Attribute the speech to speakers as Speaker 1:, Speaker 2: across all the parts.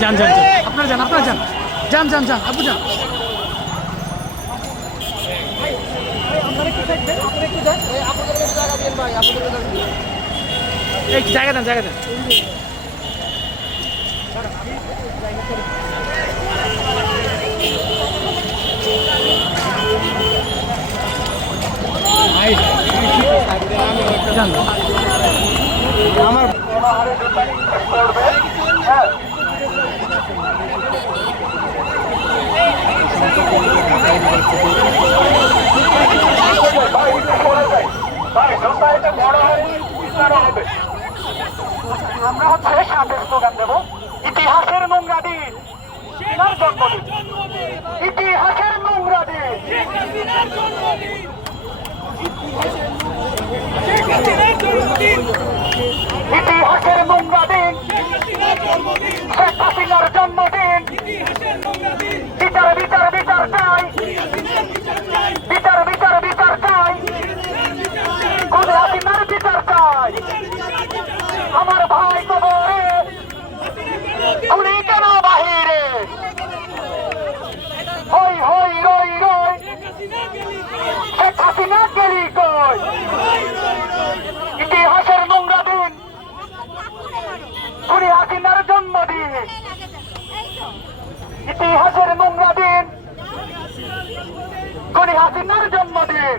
Speaker 1: যান যান যান। আপনারা যান আপনারা যান। যান যান যান আপু যান। জায়গা দেন জায়গা দেন। Thank you.
Speaker 2: আমরা হচ্ছে সাথে স্লোগান দেবো ইতিহাসের নোংরা দিন ইতিহাসের নোংরা দিন হাসিনা গেলি কই ইতিহাসের নোংরা দিন। উনি হাসিনার জন্মদিন। ইতিহাসের নোংরা দিন। উনি হাসিনার জন্মদিন।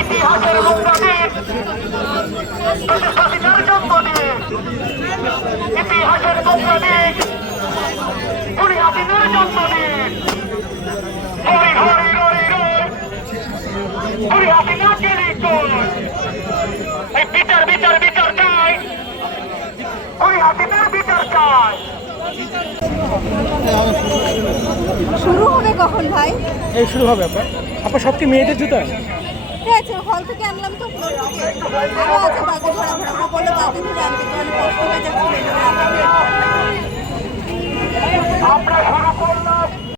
Speaker 2: ইতিহাসের দিন উনি হাসিনার জন্মদিন হরি হরি হরি হরি হাসিনা গেলি বিচার বিচার বিচার চাই উনি হাসিনার বিচার চাই
Speaker 3: শুরু হবে কখন ভাই?
Speaker 1: এই শুরু হবে আপনার। আপনার সব কি মেয়েদের জুতা
Speaker 3: ঠিক আছে হল থেকে আনলাম তো। ফ্লোর থেকে আরও আছে বাকি ভরা ভরা আমার বলল বাকি ভরে আনতে তো অনেক কষ্ট হয়ে যাচ্ছে।
Speaker 2: আমরা শুরু